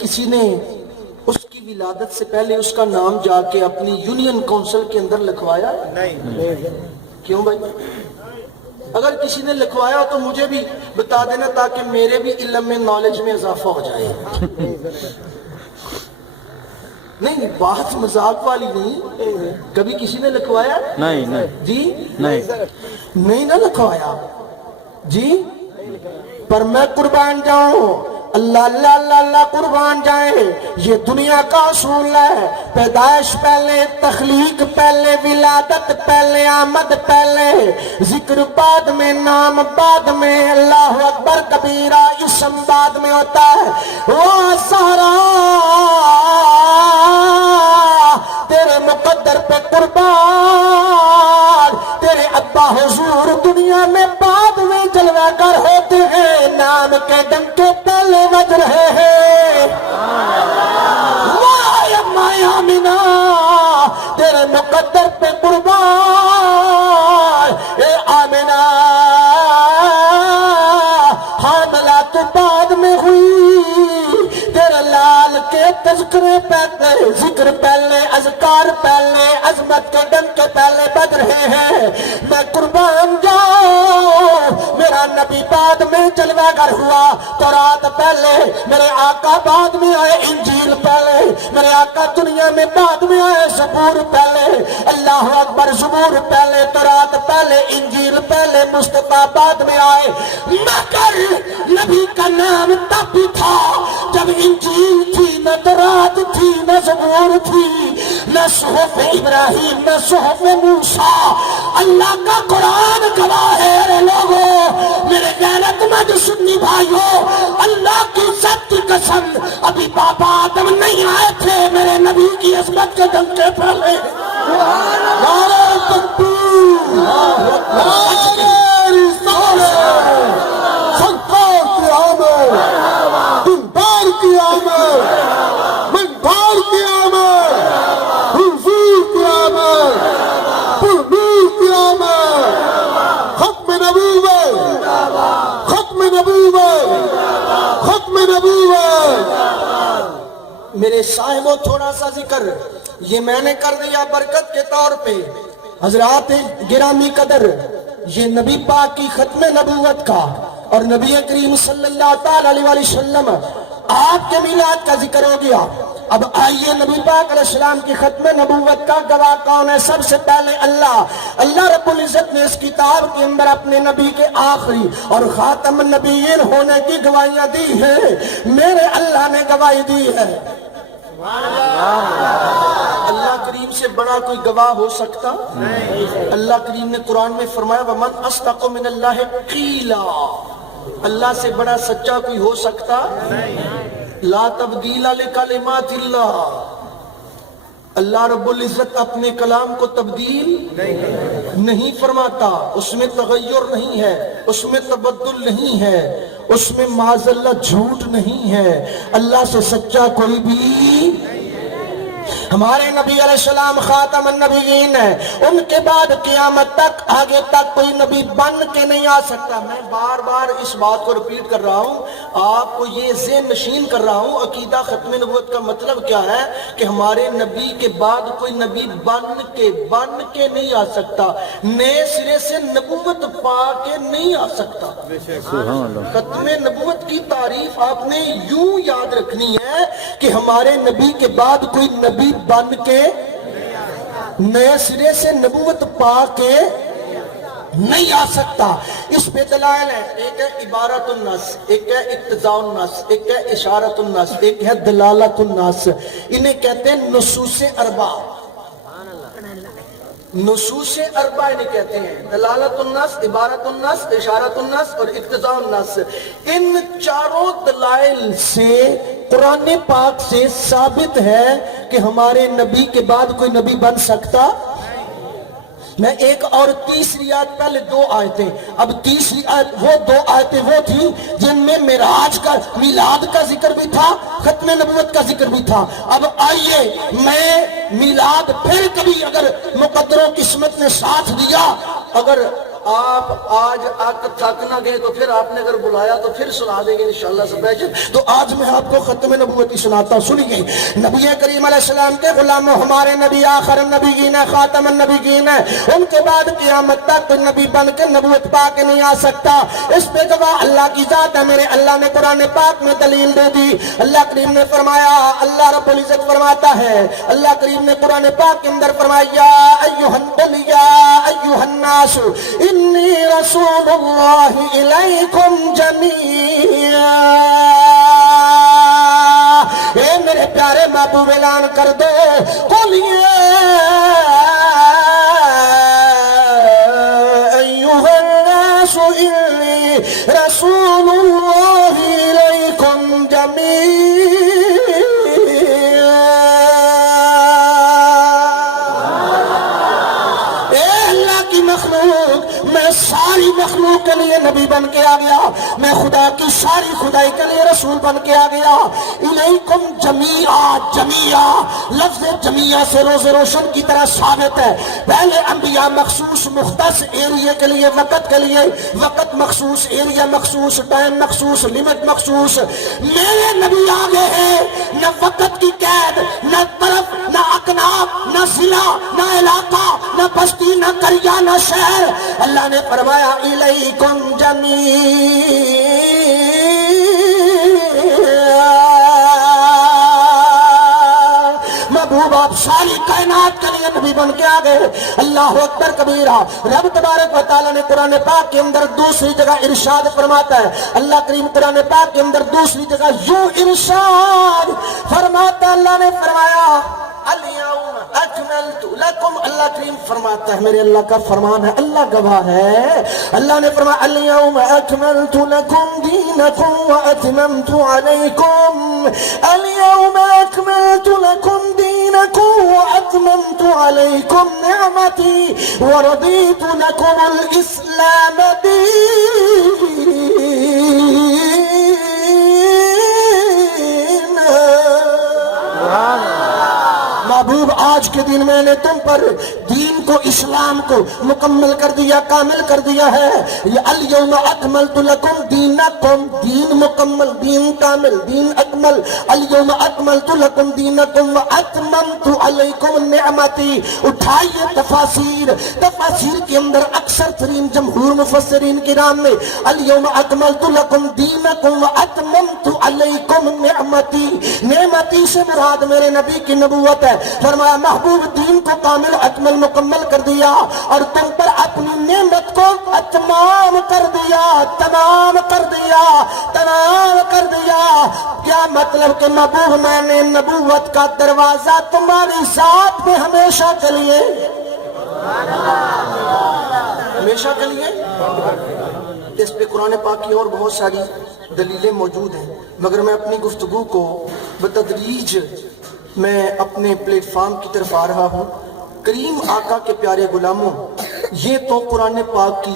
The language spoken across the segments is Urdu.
کسی نے اس کی ولادت سے پہلے اس کا نام جا کے اپنی یونین کونسل کے اندر لکھوایا؟ نہیں۔ کیوں بھائی؟ اگر کسی نے لکھوایا تو مجھے بھی بتا دینا تاکہ میرے بھی علم میں نالج میں اضافہ ہو جائے۔ نہیں، بات مذاق والی نہیں۔ کبھی کسی نے لکھوایا؟ نہیں۔ جی نہیں نہ لکھوایا جی، پر میں قربان جاؤں، اللہ اللہ اللہ اللہ قربان جائے، یہ دنیا کا اصول ہے، پیدائش پہلے، تخلیق پہلے، ولادت پہلے، آمد پہلے، ذکر بعد میں، نام بعد میں، اللہ اکبر کبیرہ اسم بعد میں ہوتا ہے۔ وہ سارا تیرے مقدر پہ قربان، تیرے ابا حضور دنیا میں بعد میں جلوہ گر ہوتے ہیں، نام کے ڈنکے پہلے بج رہے ہیں۔ واہ اماں آمنہ تیرے مقدر پہ قربان، اے آمنہ حاملہ تو بعد میں ہوئی، تیرے لال کے تذکرے پہلے، ذکر پہلے، اذکار پہلے، عظمت کے ڈنکے پہلے بج رہے ہیں۔ میں قربان جاؤں، میرا نبی بعد میں جلوہ گر ہوا، تورات پہلے، میرے آقا بعد میں آئے، انجیل پہلے، میرے آقا دنیا میں بعد میں آئے، زبور پہلے، اللہ اکبر، زبور پہلے، تورات پہلے، انجیل پہلے، مصطفیٰ بعد میں آئے۔ مگر نبی کا نام تب بھی تھا جب انجیل تھی، نہ تورات تھی، نہ زبور تھی، نہ صحف ابراہیم، نہ صحف موسیٰ۔ اللہ کا قرآن گواہ ہے اے لوگوں، میرے غیرت مند سنی بھائیوں، اللہ کی ذات کی قسم، ابھی بابا آدم نہیں آئے تھے میرے نبی کی عظمت کے ڈنکے پہلے۔ نعرہ تکبیر، نعرہ رسالت، سرکار کی آمد، دیندار کی آمد، مندار کی آمد، حضور کی آمد، پرنور کی آمد، ختم نبوت، ختم نبوت، ختم نبوت۔ میرے صاحبوں تھوڑا سا ذکر یہ میں نے کر دیا برکت کے طور پہ۔ حضرات گرامی قدر، یہ نبی پاک کی ختم نبوت کا اور نبی کریم صلی اللہ تعالی علیہ وسلم آپ کے میلاد کا ذکر ہو گیا۔ اب آئیے نبی پاک علیہ السلام کی ختم نبوت کا گواہ کون ہے؟ سب سے پہلے اللہ رب العزت نے اس کتاب کے اندر اپنے نبی کے آخری اور خاتم النبیین ہونے کی گواہیاں دی ہیں۔ میرے اللہ نے گواہی دی ہے۔ اللہ کریم سے بڑا کوئی گواہ ہو سکتا؟ اللہ کریم نے قرآن میں فرمایا وَمَنْ أَصْدَقُ مِنَ اللَّهِ قِيلًا، اللہ سے بڑا سچا کوئی ہو سکتا؟ لا تبدیل لکلمات اللہ، اللہ رب العزت اپنے کلام کو تبدیل نہیں فرماتا، اس میں تغیر نہیں ہے، اس میں تبدل نہیں ہے، اس میں معاذ اللہ جھوٹ نہیں ہے۔ اللہ سے سچا کوئی بھی، ہمارے نبی علیہ السلام خاتم النبیین ہے، ان کے بعد قیامت تک آگے تک کوئی نبی بن کے نہیں آ سکتا۔ میں بار بار اس بات کو ریپیٹ کر رہا ہوں، آپ کو یہ ذہن نشین کر رہا ہوں، عقیدہ ختم نبوت کا مطلب کیا ہے کہ ہمارے نبی کے بعد کوئی نبی بن کے نہیں آ سکتا، نئے سرے سے نبوت پا کے نہیں آ سکتا۔ ختم نبوت کی تعریف آپ نے یوں یاد رکھنی ہے کہ ہمارے نبی کے بعد کوئی نبی بن کے نئے سرے سے نبوت پا کے نہیں آ سکتا۔ اس پہ دلائل ہے، ایک ہے عبارت النص، ایک ہے اقتضاء النص، ایک ہے اشارت النص، ایک ہے دلالت النص۔ انہیں کہتے ہیں نصوص اربع، نصوص اربع انہیں کہتے ہیں، دلالت النص، عبارت النص، اشارت النص اور اقتضاء النص۔ ان چاروں دلائل سے قرآن پاک سے ثابت ہے کہ ہمارے نبی کے بعد کوئی نبی بن سکتا۔ میں ایک اور تیسری آیت، پہلے دو آیتیں، اب تیسری آیت، وہ دو آیتیں وہ تھی جن میں معراج کا، میلاد کا ذکر بھی تھا، ختم نبوت کا ذکر بھی تھا۔ اب آئیے میں میلاد پھر کبھی اگر مقدر و قسمت نے ساتھ دیا، اگر آپ آج تھک نہ گئے تو پھر آپ نے اگر بلایا تو پھر سنا دیں گے انشاءاللہ سپیشل. تو آج میں آپ کو ختم نبوتی سناتا ہوں. سنیے نبی کریم علیہ السلام کے غلام ہمارے نبی آخر النبیین خاتم النبیین ہیں. ان کے بعد قیامت تک نبی بن کے نبوت پا کے نہیں آ سکتا. اس پہ گواہ اللہ کی ذات ہے. میرے اللہ نے قرآن پاک میں دلیل دے دی. اللہ کریم نے فرمایا, اللہ رب العزت فرماتا ہے, اللہ کریم نے قرآن پاک کے اندر فرمایا یا ایھا الناس انی رسول اللہ الیکم جمیعا. اے میرے پیارے محبوب اعلان کر دو, قولیے ایھا الناس انی رسول اللہ الیکم جمیعا. میں ساری مخلوق کے لیے نبی بن کے آ گیا, میں خدا کی ساری خدائی کے لیے رسول بن کے آ گیا. الیکم جمیعا, جمیعا لفظ جمیعا سے روز روشن کی طرح ثابت ہے. پہلے انبیاء مخصوص مختص ایریے کے لیے, وقت کے لیے, وقت مخصوص, ایریا مخصوص, ٹائم مخصوص, لمٹ مخصوص. میرے نبی آگے ہیں, نہ وقت کی قید, نہ طرف, نہ اکناف, نہ ضلع, نہ علاقہ, نہ بستی, نہ قریہ, نہ شہر. اللہ نے فرمایا الیکم جمیعا. محبوب آپ ساری کائنات کے لیے نبی بن کے آ گئے. اللہ اکبر کبیرہ. رب تبارک و تعالیٰ نے قرآن پاک کے اندر دوسری جگہ ارشاد فرماتا ہے. اللہ کریم قرآن پاک کے اندر دوسری جگہ یوں ارشاد فرماتا ہے. اللہ نے فرمایا الیوم اکملت لکم. اللہ کریم فرماتا ہے, میرے اللہ کا فرمان ہے, اللہ گواہ ہے. اللہ نے فرمایا الیوم اکملت لکم دینکم واتممت علیکم. الیوم اکملت لکم دینکم واتممت علیکم نعمتی ورضیت لکم الاسلام محبوب آج کے دن میں نے تم پر دین کو, اسلام کو مکمل کر دیا, کامل کر دیا ہے. یہ الیوم اکملت لکم دینکم, دین مکمل, دین کامل, دین اکمل. الیوم اکملت لکم دینکم واتممت علیکم نعمتی. اٹھائیے تفاسیر, تفاسیر کے اندر اکثر ترین جمہور مفسرین کرام نے الیوم اکملت لکم دینکم واتممت علیکم نعمتی, نعمتی سے مراد میرے نبی کی نبوت ہے. فرمایا محبوب دین کو کامل اکمل مکمل کر دیا اور تم پر اپنی نعمت کو اتمام کر دیا, تمام کر دیا, تمام کر دیا. کیا مطلب کہ محبوب میں نے نبوت کا دروازہ تمہاری ذات میں ہمیشہ کے لیے, ہمیشہ کے لیے. اس پہ قرآن پاک کی اور بہت ساری دلیلیں موجود ہیں, مگر میں اپنی گفتگو کو بتدریج میں اپنے پلیٹ فارم کی طرف آ رہا ہوں. کریم آقا کے پیارے غلاموں, یہ تو قرآن پاک کی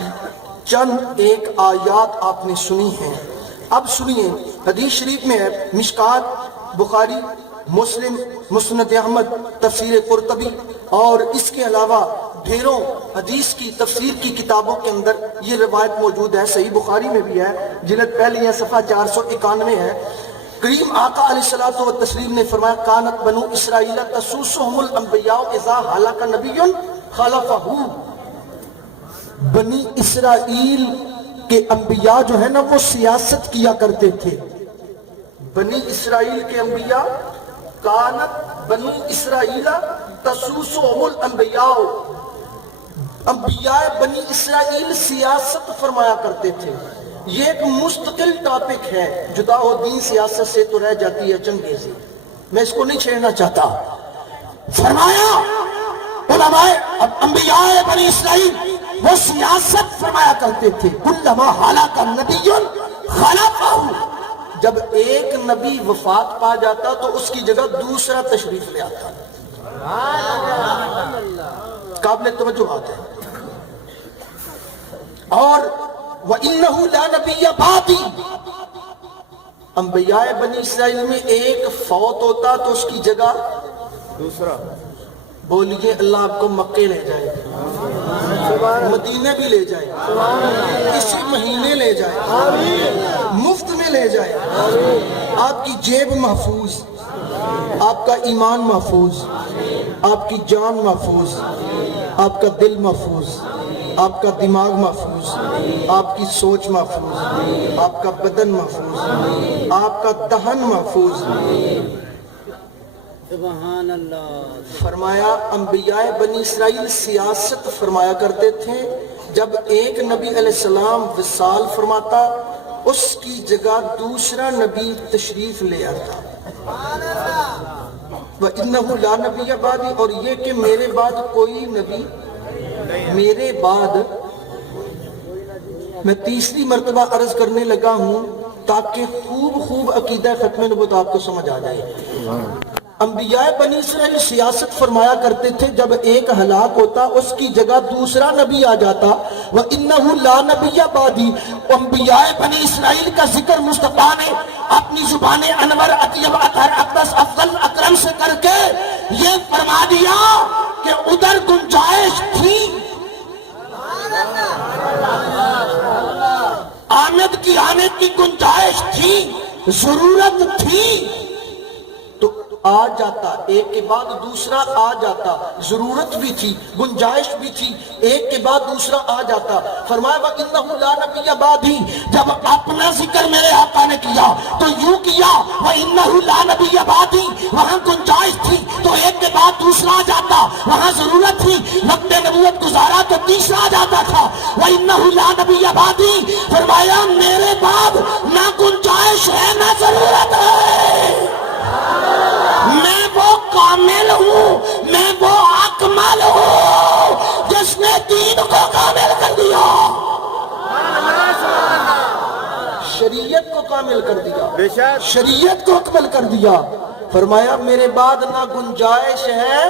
چند ایک آیات آپ نے سنی ہیں. اب سنیے, حدیث شریف میں ہے, مشکات, بخاری, مسلم, مسند احمد, تفسیر قرطبی اور اس کے علاوہ ڈھیروں حدیث کی تفسیر کی کتابوں کے اندر یہ روایت موجود ہے. صحیح بخاری میں بھی ہے, جلد پہلی ہے, صفحہ 491 ہے. کریم آقا علیہ الصلوۃ والتسلیم نے فرمایا کانت بنو اسرائیل تسوسهم الانبیاء اذا ہلاک نبی خلفہ. بنی اسرائیل کے انبیاء جو ہے نا وہ سیاست کیا کرتے تھے. بنی اسرائیل کے انبیاء, کانت بنو اسرائیل تسوسهم الانبیاء, انبیاء بنی اسرائیل سیاست فرمایا کرتے تھے. یہ ایک مستقل ٹاپک ہے, جدا ہو دین سیاست سے تو رہ جاتی ہے چنگیزی, میں اس کو نہیں چھیڑنا چاہتا. فرمایا علماء انبیاء بنی اسرائیل وہ سیاست فرمایا کرتے تھے. کلما ہلاک نبی خلفہ, جب ایک نبی وفات پا جاتا تو اس کی جگہ دوسرا تشریف لے آتا. قابل توجہ بات ہے. اور وَإِنَّهُ لَا نَبِيَّ بَعْدِي, انبیاء بنی اسرائیل میں ایک فوت ہوتا تو اس کی جگہ دوسرا. بولیے اللہ آپ کو مکے لے جائے. مدینے بھی لے جائے, اسی مہینے لے جائے, مفت میں لے جائے. آپ کی جیب محفوظ, آپ کا ایمان محفوظ, آپ کی جان محفوظ, آپ کا دل محفوظ, آپ کا دماغ محفوظ, آپ کی سوچ محفوظ, آپ کا بدن محفوظ, آپ کا دہن محفوظ. سبحان اللہ. فرمایا انبیاء بنی اسرائیل سیاست فرمایا کرتے تھے, جب ایک نبی علیہ السلام وصال فرماتا اس کی جگہ دوسرا نبی تشریف لے آتا. وَإِنَّهُ لَا نَبِيَّ بَعْدِي, اور یہ کہ میرے بعد کوئی نبی, میرے بعد, میں تیسری مرتبہ عرض کرنے لگا ہوں تاکہ خوب عقیدہ ختم نبوت آپ کو سمجھ آ جائے. انبیاء بنی اسرائیل سیاست فرمایا کرتے تھے, جب ایک ہلاک ہوتا اس کی جگہ دوسرا نبی آ جاتا. وَإِنَّهُ لَا نَبِيَّ بَعْدِي, انبیاء بنی اسرائیل کا ذکر مصطفیٰ نے اپنی زبان انور اطیب اطہر اقدس افضل اکرم سے کر کے یہ فرما دیا کہ ادھر گنجائش تھی, آمد کی آنے کی گنجائش تھی, ضرورت تھی تو آ جاتا, ایک کے بعد دوسرا آ جاتا. ضرورت بھی تھی, گنجائش بھی تھی, ایک کے بعد دوسرا آ جاتا. فرمایا وَإِنَّهُ لَا نَبِيَّ بَعْدِي, جب اپنا ذکر میرے آقا نے کیا تو یوں کیا وَإِنَّهُ لَا نَبِيَّ بَعْدِي, وہاں گنجائش تھی تو ایک کے بعد دوسرا آ جاتا, وہاں ضرورت تھی, وقت نبوت گزارا تو تیسرا آ جاتا تھا. وَإِنَّهُ لَا نَبِيَّ بَعْدِي, فرمایا میرے بعد نہ گنجائش ہے نہ ضرورت ہے. میں وہ کامل ہوں, میں وہ اکمل ہوں جس نے دین کو کامل کر دیا, شریعت کو کامل کر دیا, شریعت کو اکمل کر دیا. فرمایا میرے بعد نہ گنجائش ہے,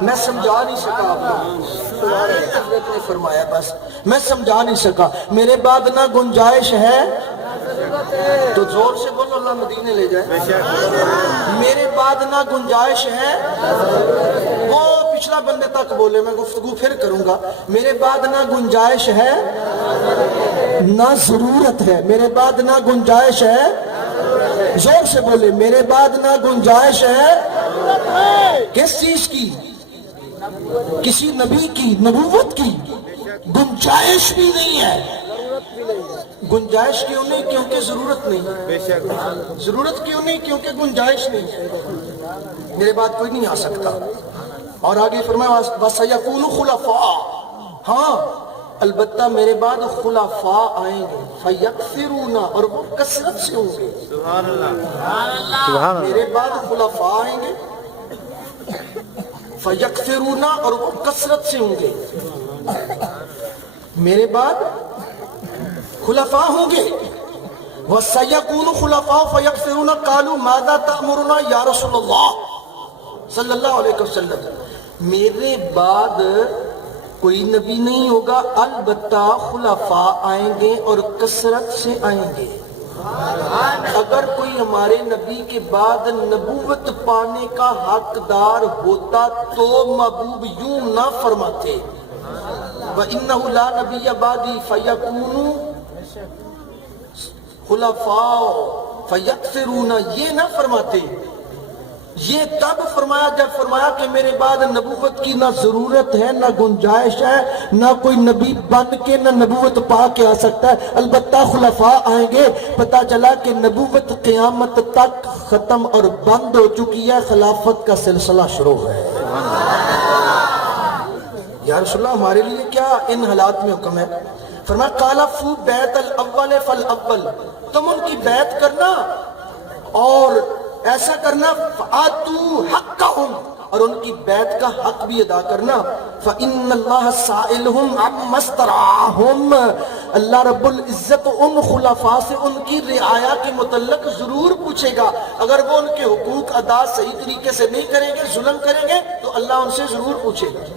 میں سمجھا نہیں سکا آپ کو, حضرت نے فرمایا بس میں سمجھا نہیں سکا, میرے بعد نہ گنجائش ہے تو زور سے بولو اللہ مدینے لے جائے. میرے بعد نہ گنجائش ہے, وہ پچھلا بندے تک بولے, میں گفتگو پھر کروں گا. میرے بعد نہ گنجائش ہے نہ ضرورت ہے, میرے بعد نہ گنجائش ہے, زور سے بولے, میرے بعد نہ گنجائش ہے. کس چیز کی؟ کسی نبی کی, نبوت کی گنجائش بھی نہیں ہے. گنجائش کیوں نہیں؟ کیونکہ ضرورت نہیں. ضرورت کیوں نہیں؟ کیونکہ گنجائش نہیں ہے. میرے بعد کوئی نہیں آ سکتا. اور آگے فرمایا وَسَيَكُونُ خُلَفَاءَ, ہاں البتہ میرے بعد خلفاء آئیں گے, فَيَكْفِرُونَ, اور وہ کثرت سے ہوں گے. میرے بعد خلفاء آئیں گے, فَيَكْفِرُونَ, اور وہ کثرت سے ہوں گے. میرے بعد خلفاء ہوں گے. وَسَيَكُونُ خُلَفَاءُ فَيَكْفِرُونَ قَالُوا مَاذَا تَأْمُرُنَا یا رسول اللہ صلی اللہ علیہ وسلم. میرے بعد کوئی نبی نہیں ہوگا, البتہ خلفاء آئیں گے اور کثرت سے آئیں گے. اگر کوئی ہمارے نبی کے بعد نبوت پانے کا حقدار ہوتا تو محبوب یوں نہ فرماتے وَإِنَّهُ لَا نَبِيَّ بَعْدِي فَيَكُونُ خُلَفَاءُ فَيَكْفِرُونَ, یہ نہ فرماتے. یہ تب فرمایا جب فرمایا کہ میرے بعد نبوت کی نہ ضرورت ہے نہ گنجائش ہے, نہ کوئی نبی بن کے نہ نبوت پا کے آ سکتا ہے, البتہ خلفاء آئیں گے. پتہ چلا کہ نبوت قیامت تک ختم اور بند ہو چکی ہے, خلافت کا سلسلہ شروع ہے. یا رسول اللہ ہمارے لیے کیا ان حالات میں حکم ہے؟ فرمایا قَالَ فُو بَيْتَ الْأَوَّلِ فَالْأَوَّلِ, تم ان کی بیعت کرنا اور ایسا کرنا, فَآتُوا حَقَّهُمْ, اور ان کی بیعت کا حق بھی ادا کرنا. فَإِنَّ اللَّهَ سَائِلُهُمْ عَمَّا اسْتَرْعَاهُمْ, اللہ رب العزت ان خلفاء سے ان کی رعایا کے متعلق ضرور پوچھے گا. اگر وہ ان کے حقوق ادا صحیح طریقے سے نہیں کریں گے, ظلم کریں گے, تو اللہ ان سے ضرور پوچھے گا,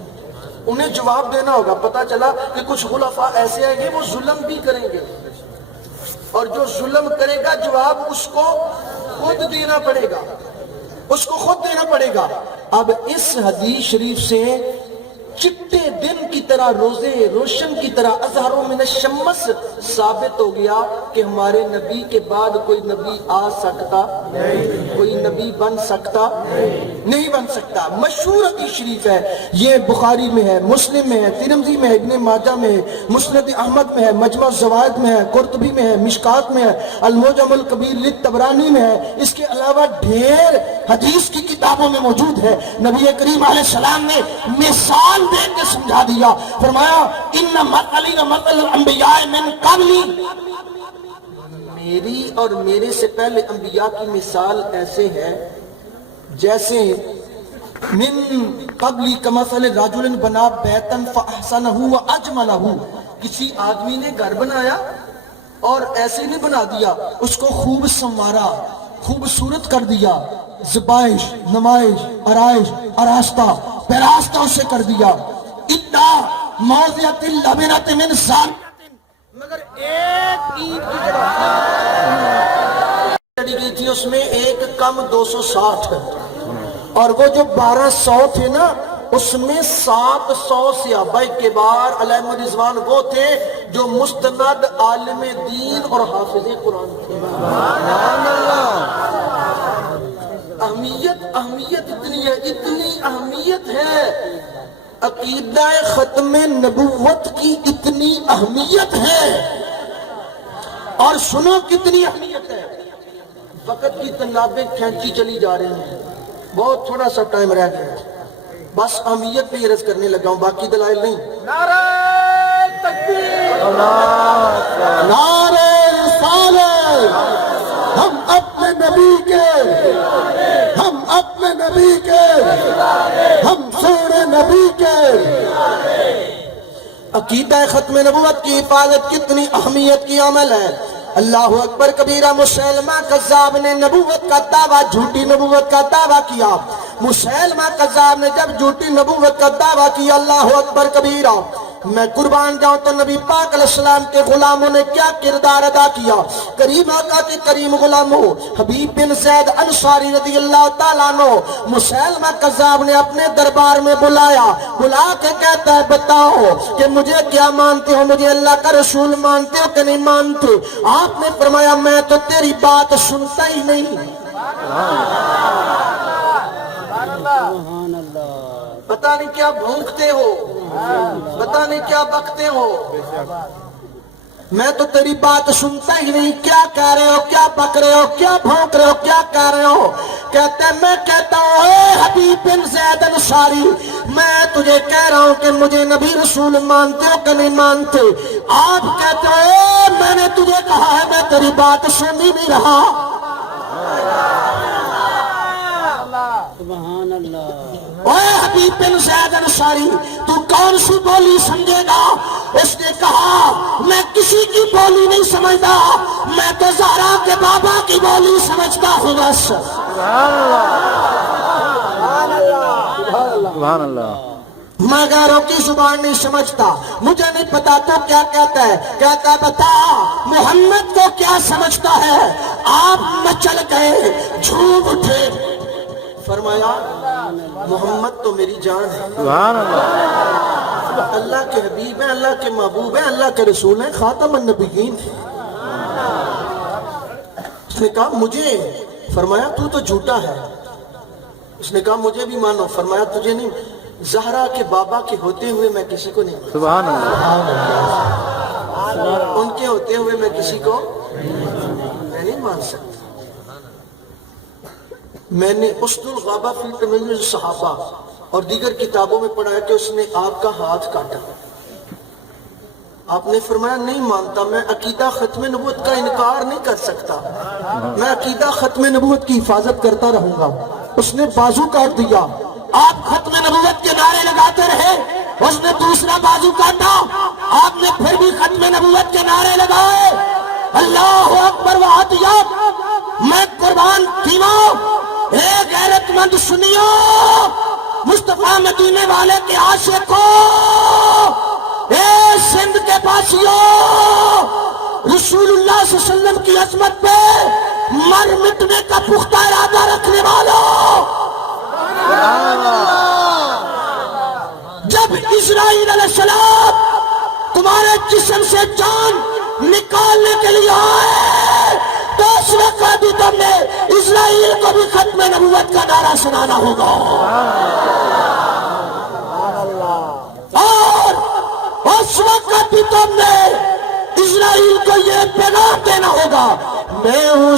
انہیں جواب دینا ہوگا. پتہ چلا کہ کچھ خلفاء ایسے آئیں گے وہ ظلم بھی کریں گے, اور جو ظلم کرے گا جواب اس کو خود دینا پڑے گا, اس کو خود دینا پڑے گا. اب اس حدیث شریف سے چٹے دن کی طرح روزے روشن کی طرح اظہروں من الشمس ثابت ہو گیا کہ ہمارے نبی کے بعد کوئی نبی آ سکتا کوئی نبی بن سکتا نہیں بن سکتا. مشہور حدیث شریف ہے, یہ بخاری میں ہے, مسلم میں ہے, ترمذی میں ہے, ابن ماجہ میں ہے, مسند احمد میں ہے, مجمع الزوائد میں ہے, قرطبی میں ہے, مشکات میں ہے, المعجم الکبیر للطبرانی میں ہے. اس کے علاوہ ڈھیر حدیث کی کتابوں میں موجود ہے. نبی کریم علیہ السلام نے مثال دے کے سمجھا دیا, فرمایا ان مثلی و مثل الانبیاء من قبلی, میری اور میرے سے پہلے انبیاء کی مثال ایسے ہے جیسے من قبلی کمثل رجل بنا بیتا فاحسنہ واجملہ, کسی آدمی نے گھر بنایا اور ایسے نہیں بنا دیا, اس کو خوب سنوارا, خوبصورت کر دیا, زبائش نمائش آرائش آراستہ پیراستہ اسے کر دیا. اتا موضعت اللبنت من ثانیت, مگر ایک اینٹ کی جگہ چڑی گئی تھی, اس میں ایک کم 260, اور وہ جو 1200 تھے نا اس میں 700 صحابہ کبار علیہم رضوان وہ تھے جو مستند عالم دین اور حافظ قرآن تھے. اہمیت اتنی ہے, اتنی اہمیت ہے. عقیدہ ختم نبوت کی اتنی اہمیت ہے, اور سنو کتنی اہمیت ہے. وقت کی تنابیں کھینچی چلی جا رہی ہیں, بہت تھوڑا سا ٹائم رہ گیا, بس اہمیت پہ عرض کرنے لگا ہوں, باقی دلائل نہیں. نعرہ تکبیر, نعرہ رسالت, ہم اپنے نبی کے, ہم اپنے نبی کے, ہم سونے نبی کے. عقیدہ ختم نبوت کی حفاظت کتنی اہمیت کی عمل ہے. اللہ اکبر کبیرہ. مسیلمہ کذاب نے نبوت کا دعویٰ, جھوٹی نبوت کا دعویٰ کیا. مسیلمہ کذاب نے جب جھوٹی نبوت کا دعویٰ کیا, اللہ اکبر کبیرہ, میں قربان جاؤں تو نبی پاک علیہ السلام کے غلاموں نے کیا کردار ادا کیا. کریم آقا کی کریم غلاموں حبیب بن زید انصاری رضی اللہ تعالیٰ عنہ مسیلمہ کذاب نے اپنے دربار میں بلایا, بلا کے کہتا ہے بتاؤ کہ مجھے کیا مانتے ہو, مجھے اللہ کا رسول مانتے ہو کہ نہیں مانتے. آپ نے فرمایا میں تو تیری بات سنتا ہی نہیں. پتہ نہیں کیا بھونکتے ہو, پتہ نہیں کیا بکتے ہو, میں تو تیری بات سنتا ہی نہیں. کیا کہہ رہے ہو, کیا بک رہے ہو, کیا بھونک رہے ہو, کیا کہہ رہے ہو. کہتے ہیں میں کہتا ہوں اے حبیب بن زید انصاری, میں تجھے کہہ رہا ہوں کہ مجھے نبی رسول مانتے ہو کہ نہیں مانتے. آپ کہتے ہو اے میں نے تجھے کہا ہے میں تیری بات سن ہی نہیں رہا. سبحان اللہ. اے حبیب بن زید انصاری, تو کون سی بولی سمجھے گا. اس نے کہا میں کسی کی بولی نہیں سمجھتا, میں تو زہرا کے بابا کی بولی سمجھتا ہوں بس. سبحان اللہ. میں غیروں کی زبان نہیں سمجھتا, مجھے نہیں پتا تو کیا کہتا ہے. کہتا ہے بتا محمد کو کیا سمجھتا ہے. آپ مچل گئے, جھوم اٹھے. فرمایا محمد تو میری جان ہے, سبحان اللہ. اللہ کے حبیب ہیں, اللہ کے محبوب ہیں, اللہ کے رسول ہیں, خاتم النبیین. اس نے کہا مجھے, فرمایا تو جھوٹا ہے. اس نے کہا مجھے بھی مانو. فرمایا تجھے نہیں, زہرا کے بابا کے ہوتے ہوئے میں کسی کو نہیں, سبحان اللہ. ان کے ہوتے ہوئے میں کسی کو میں نہیں مان سکتا. میں نے اسد الغابہ فی تمیز الصحابہ اور دیگر کتابوں میں پڑھا ہے کہ اس نے آپ کا ہاتھ کاٹا. آپ نے فرمایا نہیں مانتا, میں عقیدہ ختم نبوت کا انکار نہیں کر سکتا, میں عقیدہ ختم نبوت کی حفاظت کرتا رہوں گا. اس نے بازو کاٹ دیا. آپ ختم نبوت کے نعرے لگاتے رہے, اس نے دوسرا بازو کاٹا. آپ نے پھر بھی ختم نبوت کے نعرے لگائے. اللہ اکبر و عطیات. میں قربان کیوں, اے غیرت مند سنیو, مصطفیٰ مدینے والے کے عاشقوں, اے سندھ کے پاسیوں, رسول اللہ صلی اللہ علیہ وسلم کی عظمت پہ مر مٹنے کا پختہ ارادہ رکھنے والوں, جب تمہارے جسم سے جان نکالنے کے لیے آئے تو اس وقت بھی تم نے اسرائیل کو بھی ختم نبوت کا نعرہ سنانا ہوگا، اور اس وقت بھی تم نے اسرائیل کو یہ پیغام دینا ہوگا، میں ہوں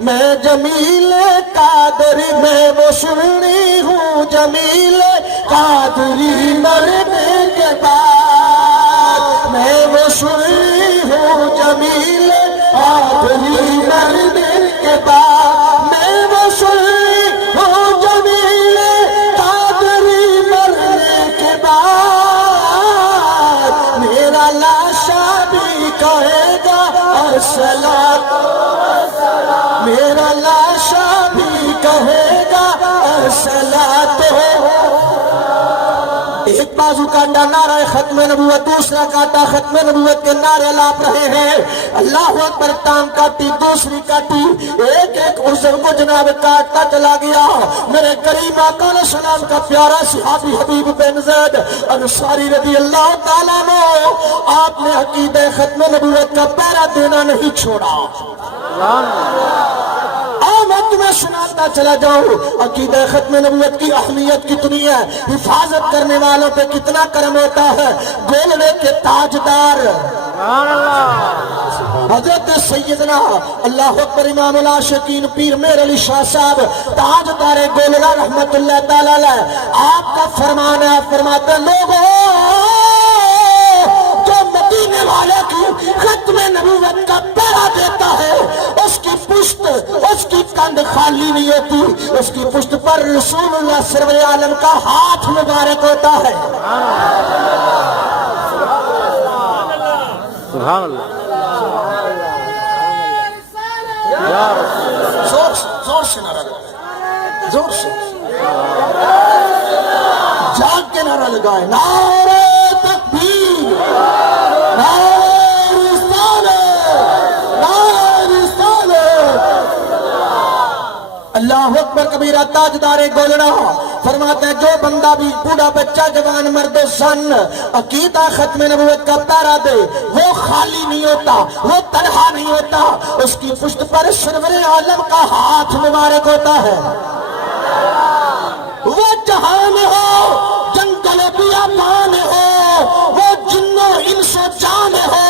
میں جمیل قادری، میں وہ سنی ہوں جمیل قادری مرنے کے بعد، میں وہ سنی ہوں جمیل قادری مرنے کے بعد، میں وہ سنی ہوں جمیل قادری مرنے کے بعد، میرا لاشا بھی کہے گا الصلاۃ، میرا لاشا بھی کہے گا الصلاۃ، ایک بازو کاٹا نعرہ ختم نبوت، دوسرا کاٹا ختم نبوت کے نعرے لاپ رہے ہیں، اللہ اکبر، ٹانگ کاٹی، دوسری کاٹی، ایک ایک عذر کو جناب کاٹتا چلا گیا۔ میرے کریم آقا علیہ السلام کا پیارا صحابی حبیب بن زید انصاری رضی اللہ تعالیٰ عنہ، آپ نے عقیدہ ختم نبوت کا پہرا دینا نہیں چھوڑا۔ میں تمہیں سناتا چلا جاؤں عقیدہ ختم نبوت کی اہمیت کتنی ہے، حفاظت کرنے والوں پہ کتنا کرم ہوتا ہے۔ گولڑے کے تاجدار حضرت سیدنا اللہ اکبر امام العاشقین پیر میر علی شاہ صاحب تاجدار گولڑا رحمت اللہ تعالیٰ علیہ، آپ کا فرمان ہے، آپ فرماتے ہیں لوگوں جو مدینے والے کی ختم نبوت کا پہرا دیتا ہے اس کی پشت، اس کی کندھ خالی نہیں ہوتی، اس کی پشت پر رسول اللہ سرور عالم کا ہاتھ مبارک ہوتا ہے۔ سبحان اللہ، زور سے نعرہ لگائے، زور سے جاگ کے نعرہ لگائے، نعرہ تکبیر، نعرہ اللہ اکبر کبیرہ تاجدار گولڑا فرماتے ہیں جو بندہ بھی بوڑھا بچہ جوان مرد زن عقیدہ ختم نبوت کا پہرا دے وہ خالی نہیں ہوتا، وہ تنہا نہیں ہوتا، اس کی پشت پر سرور عالم کا ہاتھ مبارک ہوتا ہے۔ وہ جہاں میں ہو، جنگل بیابان ہو، وہ جنوں انس و جان ہو،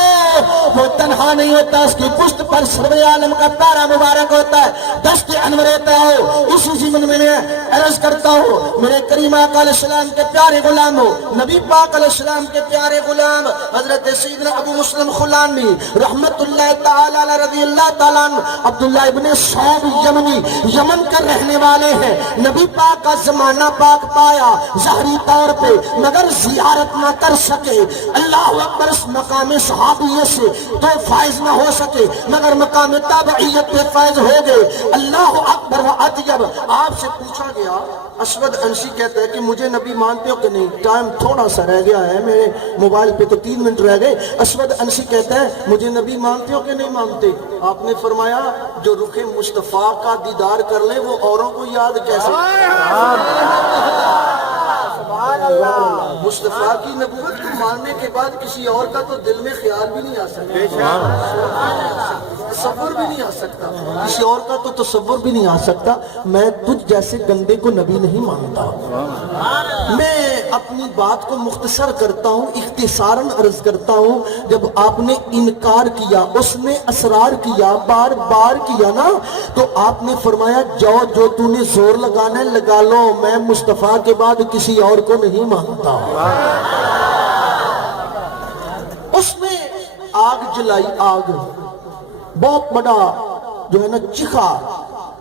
وہ تنہا نہیں ہوتا، اس کی پشت پر سرور عالم کا پہرا مبارک ہوتا ہے، دست انور ہوتا ہو۔ اسی ضمن میں عرض کرتا ہوں میرے کریم آقا علیہ السلام کے پیارے غلام ہو، نبی پاک علیہ السلام کے پیارے غلام حضرت سیدنا ابو مسلم خلانی رحمت اللہ تعالی علیہ رضی اللہ تعالیٰ عنہ، عبداللہ ابن صعب یمنی، یمن کا رہنے والے ہیں، نبی پاک کا زمانہ پاک پایا ظاہری طور پہ مگر زیارت نہ کر سکے۔ اللہ اکبر، اس مقام صحابیت سے تو فائز نہ ہو سکے مگر مقام تابعیت پہ فائز ہو گئے۔ اللہ اکبر و اطیب، آپ سے پوچھا گیا، اسود انسی کہتا ہے کہ مجھے نبی مانتے ہو کہ نہیں؟ ٹائم تھوڑا سا رہ گیا ہے، میرے موبائل پہ تو 3 منٹ رہ گئے۔ اسود انسی کہتا ہے مجھے نبی مانتے ہو کہ نہیں مانتے؟ آپ نے فرمایا جو رخ مصطفیٰ کا دیدار کر لے وہ اوروں کو یاد کیسے؟ مصطفیٰ کی نبوت کو ماننے کے بعد کسی اور کا تو دل میں خیال بھی نہیں آ سکتا، تصور بھی نہیں آ سکتا، کسی اور کا تو تصور بھی نہیں آ سکتا۔ میں تجھ جیسے گندے کو نبی نہیں مانتا۔ میں اپنی بات کو مختصر کرتا ہوں، اختصاراً عرض کرتا ہوں، جب آپ نے انکار کیا، اس نے اصرار کیا، بار بار کیا نا، تو آپ نے فرمایا جو تو نے زور لگانا ہے لگا لو، میں مصطفیٰ کے بعد کسی اور کو نہیں مانتا۔ اس نے آگ جلائی، آگ بہت بڑا جو ہے نا چکھا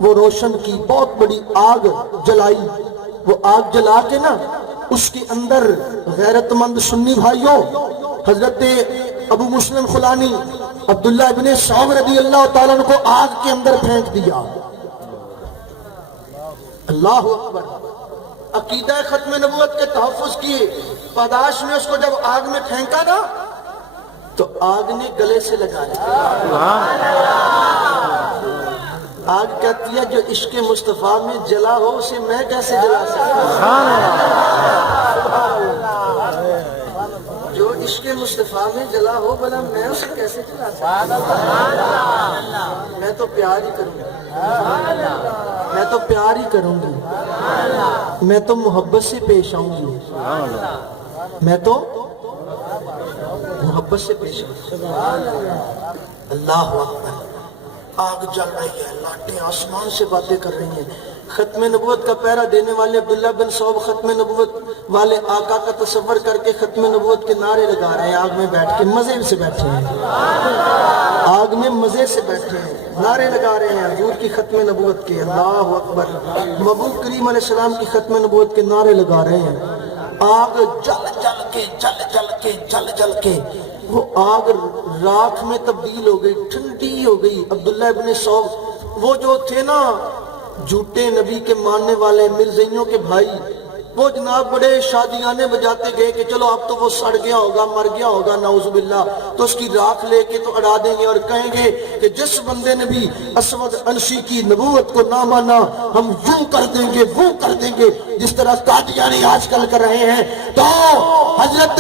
وہ روشن کی، بہت بڑی آگ جلائی، وہ آگ جلا کے نا اس کے اندر غیرت مند سنی بھائیوں حضرت ابو مسلم خلانی عبداللہ ابن صعب رضی اللہ تعالیٰ عنہ کو آگ کے اندر پھینک دیا۔ اللہ اکبر، عقیدہ ختم نبوت کے تحفظ کی پاداش میں اس کو جب آگ میں پھینکا نا تو آگ نے گلے سے لگا لیا۔ آگ کہتی ہے جو عشق مصطفیٰ میں جلا ہو اسے میں کیسے جلا سکتا ہوں؟ جو عشق مصطفیٰ میں جلا ہو بلا میں اسے کیسے جلا سکتا میں تو پیار ہی کروں گی میں تو پیار ہی کروں گی میں تو محبت سے پیش آؤں گی میں تو محبت سے پیش آؤں گی اللہ اکبر آگ جل رہی ہے لاٹیں آسمان سے باتیں کر رہی ہیں ختم نبوت کا پہرا دینے والے عبداللہ بن صوب ختم نبوت والے آقا کا تصور کر کے ختم نبوت کے نعرے لگا رہے ہیں آگ میں بیٹھ کے مزے سے بیٹھے ہیں آگ میں مزے سے بیٹھے ہیں نعرے لگا رہے ہیں حضور کی ختم نبوت کے اللہ اکبر محبوب کریم علیہ السلام کی ختم نبوت کے نعرے لگا رہے ہیں آگ جل جل کے جل جل کے جل جل کے وہ آگ راکھ میں تبدیل ہو گئی ٹھنڈی ہو گئی عبداللہ ابن صوب وہ جو تھے نا جھوٹے نبی کے ماننے والے مرزائیوں کے بھائی وہ جناب بڑے شادیانے بجاتے گئے کہ چلو اب تو وہ سڑ گیا ہوگا مر گیا ہوگا نعوذ باللہ تو اس کی راکھ لے کے تو اڑا دیں گے اور کہیں گے کہ جس بندے نے بھی اسود انشی کی نبوت کو نہ مانا ہم یوں کر دیں گے وہ کر دیں گے جس طرح قادیانی آج کل کر رہے ہیں تو حضرت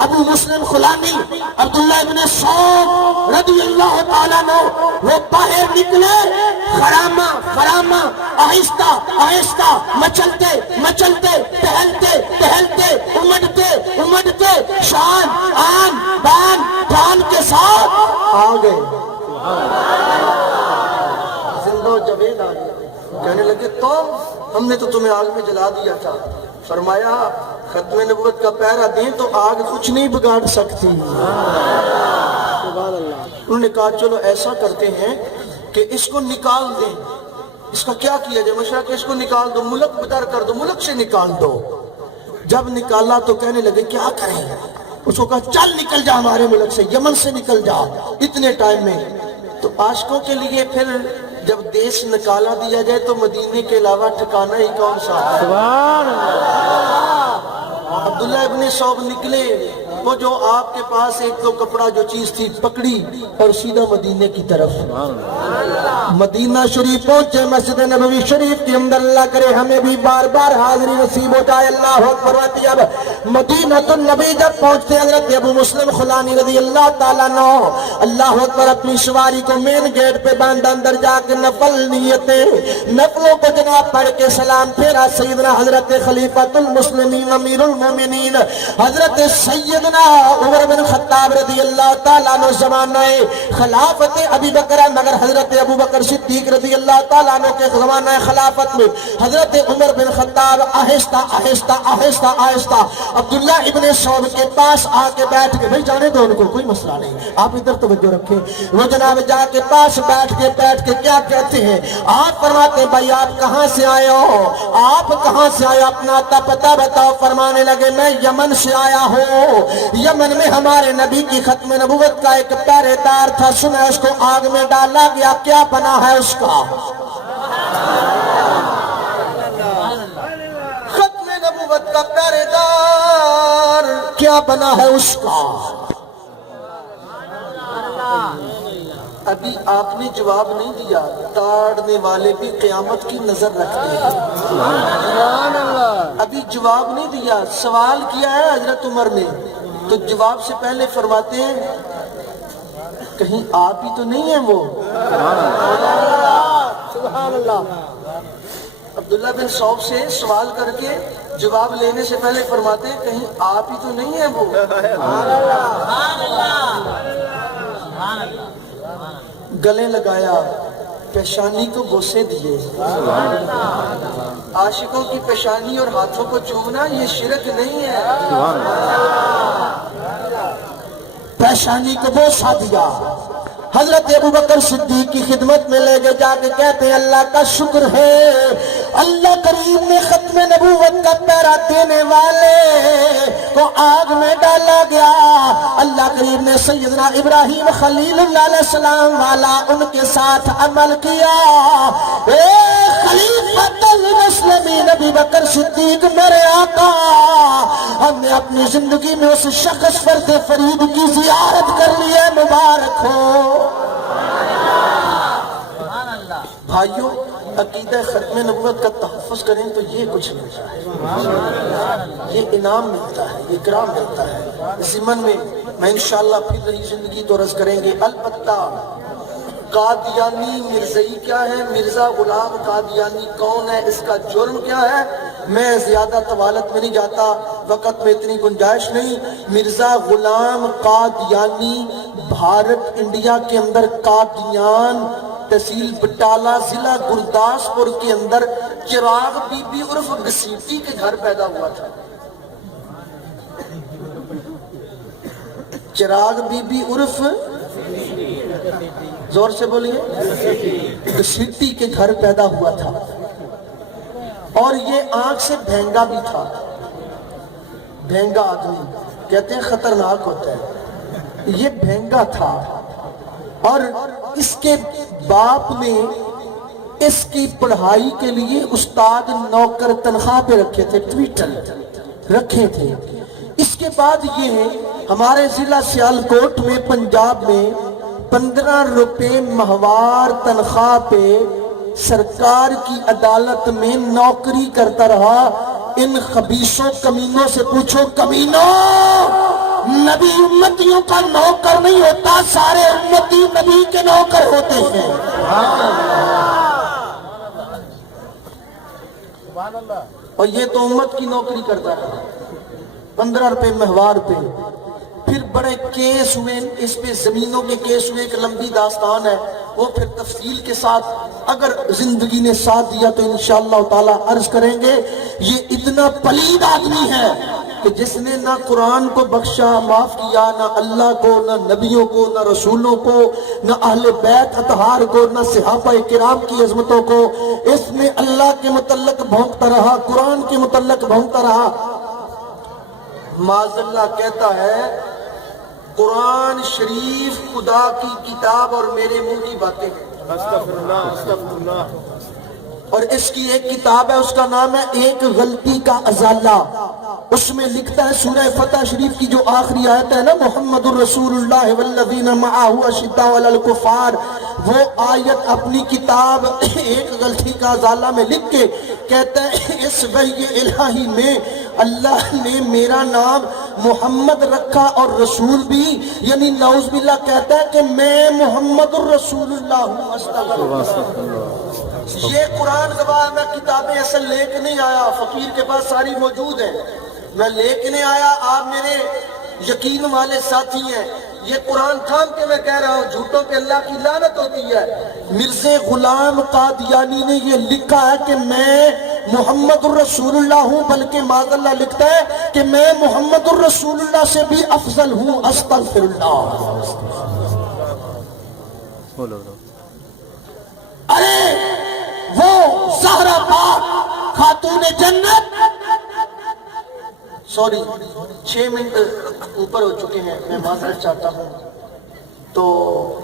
ابو مسلم خلانی عبداللہ ابن صوب رضی اللہ تعالیٰ عنہ وہ باہر نکلے خرامہ آہستہ آہستہ مچلتے مچلتے ٹہلتے ٹہلتے امڑتے شان آن بان جان کے ساتھ آ گئے زندہ و جاوید آ گئے کہنے لگے تو ہم نے تو تمہیں آگ میں جلا دیا تھا فرمایا ختم نبوت کا پہرا دیں تو آگ کچھ نہیں بگاڑ سکتی انہوں نے کہا چلو ایسا کرتے ہیں کہ اس کو نکال دیں اس کا کیا کیا جائے مشورہ کہ اس کو نکال دو ملک بدر کر دو ملک سے نکال دو جب نکالا تو کہنے لگے کیا کریں اس کو کہا چل نکل جا ہمارے ملک سے یمن سے نکل جا اتنے ٹائم میں تو عاشقوں کے لیے پھر جب دیش نکالا دیا جائے تو مدینے کے علاوہ ٹھکانہ ہی کون سا عبداللہ ابن صوب نکلے وہ جو آپ کے پاس ایک تو کپڑا جو چیز تھی پکڑی اور سیدھا مدینے کی طرف مدینہ شریف پہنچے مسجد نبوی شریف کے اندر اللہ کرے ہمیں بھی بار بار حاضری نصیب ہو جائے اللہ اکبر اب مدینہ النبی جب پہنچتے حضرت ابو مسلم خلانی رضی اللہ تعالیٰ عنہ اللہ اکبر اپنی سواری کو مین گیٹ پہ باندھا اندر جا کے نفل نیتیں نفلوں کو جناب پڑھ کے سلام پھیرا سیدنا حضرت خلیفۃ المسلمین امیر المومنین حضرت سیدنا عمر بن خطاب رضی اللہ تعالیٰ عنہ زمانہ خلافت ابی بکر مگر حضرت ابو بکر صدیق رضی اللہ تعالیٰ عنہ کے زمانہ خلافت میں حضرت عمر بن خطاب آہستہ آہستہ آہستہ آہستہ عبداللہ ابن صوب کے پاس آ کے بیٹھ کے بھائی جانے دو ان کو کوئی مسئلہ نہیں آپ ادھر توجہ رکھیں وہ جناب جا کے پاس بیٹھ کے کیا کہتے ہیں آپ فرماتے ہیں بھائی آپ کہاں سے آئے ہو آپ کہاں سے آئے اپنا پتہ بتاؤ فرمانے لگے میں یمن سے آیا ہوں یمن میں ہمارے نبی کی ختم نبوت کا ایک پہرے دار تھا سنا اس کو آگ میں ڈالا گیا کیا بنا ہے اس کا ختم نبوت کا پہرے دار کیا بنا ہے اس کا ابھی آپ نے جواب نہیں دیا تاڑنے والے بھی قیامت کی نظر رکھتے ہیں ابھی جواب نہیں دیا سوال کیا ہے حضرت عمر نے تو جواب سے پہلے فرماتے ہیں کہیں آپ ہی تو نہیں ہیں وہ سبحان اللہ عبداللہ بن صوب سے سوال کر کے جواب لینے سے پہلے فرماتے ہیں کہیں آپ ہی تو نہیں ہیں وہ گلے لگایا پیشانی کو بوسے دیے عاشقوں کی پیشانی اور ہاتھوں کو چومنا یہ شرک نہیں ہے پیشانی کو بوسا دیا حضرت ابو بکر صدیق کی خدمت میں لے گئے جا کے کہتے ہیں اللہ کا شکر ہے اللہ کریم نے ختم نبوت کا پہرا دینے والے کو آگ میں ڈالا گیا اللہ کریم نے سیدنا ابراہیم خلیل اللہ علیہ السلام والا ان کے ساتھ عمل کیا اے خلیفۃ المسلمین ابو بکر صدیق میرے آقا ہم نے اپنی زندگی میں اس شخص فرد فرید کی زیارت کر لی ہے مبارک ہو بھائیوں عقیدہ ختم نبوت کا تحفظ کریں تو یہ کچھ ملتا ہے، یہ انعام ملتا ہے، یہ اکرام ملتا ہے۔ ضمن میں انشاءاللہ پھر رہی زندگی تو عرض کریں گے۔ البتہ قادیانی مرزائی کیا ہے، مرزا غلام قادیانی کون ہے، اس کا جرم کیا ہے، میں زیادہ طوالت میں نہیں جاتا، وقت میں اتنی گنجائش نہیں۔ مرزا غلام قادیانی بھارت انڈیا کے اندر قادیان تحصیل بٹالہ ضلع گرداسپور کے اندر چراغ بی بی عرف گسیٹی کے گھر پیدا ہوا تھا۔ چراغ بی بی عرف، زور سے بولیے، گسیٹی کے گھر پیدا ہوا تھا، اور یہ آنکھ سے بھینگا بھی تھا۔ بھینگا آدمی کہتے ہیں خطرناک ہوتا ہے، یہ بھینگا تھا، اور اس کے باپ نے اس کی پڑھائی کے لیے استاد نوکر تنخواہ پہ رکھے تھے، ٹویٹر رکھے تھے۔ اس کے بعد یہ ہمارے ضلع سیالکوٹ میں پنجاب میں 15 روپے ماہوار تنخواہ پہ سرکار کی عدالت میں نوکری کرتا رہا۔ ان خبیثوں کمینوں سے پوچھو، کمینوں، نبی امتیوں کا نوکر نہیں ہوتا، سارے امتی نبی کے نوکر ہوتے ہیں۔ اور یہ تو امت کی نوکری کرتا رہا 15 روپے ماہوار پہ۔ پھر بڑے کیس ہوئے، اس پہ زمینوں کے کیس ہوئے، ایک لمبی داستان ہے، وہ پھر تفصیل کے ساتھ اگر زندگی نے ساتھ دیا تو انشاءاللہ تعالی عرض کریں گے۔ یہ اتنا پلید آدمی ہے کہ جس نے نہ قرآن کو بخشا، معاف کیا، نہ اللہ کو، نہ نبیوں کو، نہ رسولوں کو، نہ اہل بیت اطہار کو، نہ صحابہ کرام کی عظمتوں کو، اس نے اللہ کے متعلق بھونکتا رہا، قرآن کے متعلق بھونکتا رہا۔ معاذ اللہ کہتا ہے قرآن شریف خدا کی کتاب اور میرے منہ کی باتیں ہیں۔ استغفراللہ استغفراللہ۔ اور اس کی ایک کتاب ہے، اس کا نام ہے ایک غلطی کا ازالہ۔ اس میں لکھتا ہے سورہ فتح شریف کی جو آخری آیت ہے نا، محمد الرسول اللہ والذین معہ اشداء علی الکفار، وہ آیت اپنی کتاب ایک غلطی کا ازالہ میں لکھ کے کہتا ہے اس وحی الہی میں اللہ نے میرا نام محمد رکھا اور رسول بھی، یعنی نعوذ باللہ کہتا ہے کہ میں محمد الرسول اللہ ہوں۔ یہ قرآن گواہ، میں کتابیں اصل لے کے نہیں آیا، فقیر کے پاس ساری موجود ہیں، میں لے کے نہیں آیا، آپ میرے یقین والے ساتھی ہیں۔ یہ قرآن تھام کے میں کہہ رہا ہوں، جھوٹوں پہ اللہ کی لعنت ہوتی ہے۔ مرزا غلام قادیانی نے یہ لکھا ہے کہ میں محمد الرسول اللہ ہوں، بلکہ معاذ اللہ لکھتا ہے کہ میں محمد الرسول اللہ سے بھی افضل ہوں۔ استغفر اللہ۔ ارے وہ زہرا پاک خاتون جنت، سوری 6 منٹ اوپر ہو چکے ہیں، میں معذرت چاہتا ہوں، تو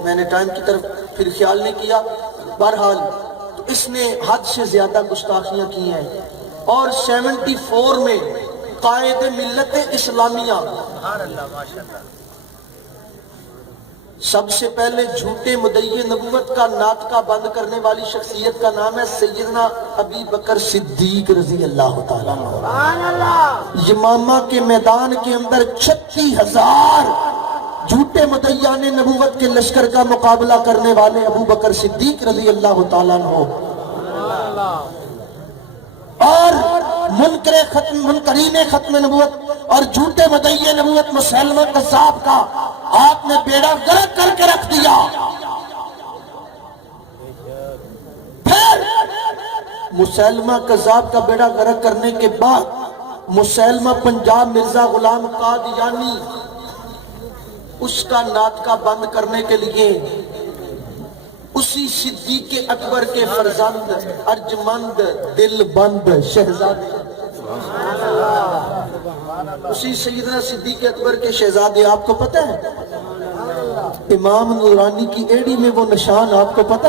میں نے ٹائم کی طرف پھر خیال نہیں کیا۔ بہرحال تو اس نے حد سے زیادہ گستاخیاں کی ہیں، اور 74 میں قائد ملت اسلامیہ، سب سے پہلے جھوٹے مدعی نبوت کا ناطقہ بند کرنے والی شخصیت کا نام ہے سیدنا ابی بکر صدیق رضی اللہ تعالیٰ عنہ۔ یمامہ کے میدان کے اندر 36,000 جھوٹے مدعیان نبوت کے لشکر کا مقابلہ کرنے والے ابو بکر صدیق رضی اللہ تعالیٰ عنہ، اور منکرین ختم نبوت اور جھوٹے مدعی نبوت مسیلمہ کذاب کا آپ نے بیڑا غرق کر کے رکھ دیا۔ پھر مسیلمہ کذاب کا بیڑا غرق کرنے کے بعد مسیلمہ پنجاب مرزا غلام قادیانی، اس کا ناطقہ بند کرنے کے لیے اسی صدیق اکبر کے فرزند، ارجمند، دل بند شہزادے، اسی سیدنا صدیق اکبر کے شہزادے، آپ کو پتہ ہے امام نورانی کی ایڑی میں وہ نشان آپ کو پتہ ہے؟